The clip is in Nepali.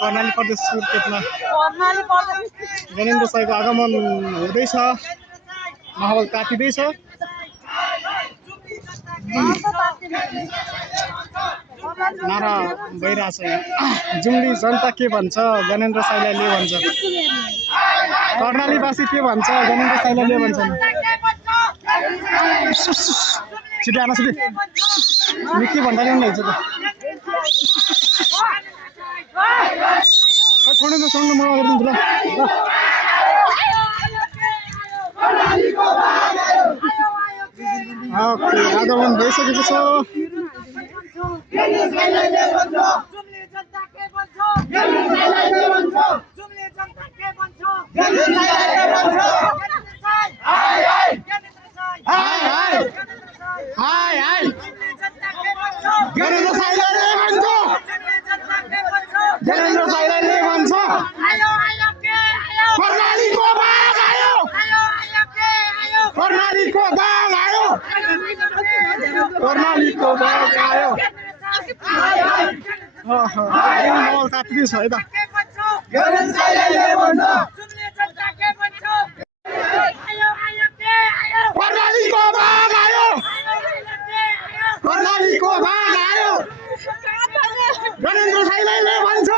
कर्णाली प्रदेश सुर्खेतमा ज्ञानेन्द्र साईको आगमन हुँदैछ, माहौल तातिँदैछ। नारा भइरहेछ। जुम्ली जनता के भन्छ, ज्ञानेन्द्र साईलाई ले भन्छ। कर्णालीवासी के भन्छ, ज्ञानेन्द्र साईलाई ले भन्छन्। छिटो आना छिटो निकै भन्दा नि हुन्छ त। छोड्नु न छोड्नु, म गरिदिन्छु ल। ओके, आगमन भइसकेको छ। कर्णालीको बाघ आयो। माहौल तातिँदैछ है त। कर्णालीको बाघ आयो। कर्णालीको बाघ आयो। ज्ञानेन्द्र साईलाई ले भन्छ।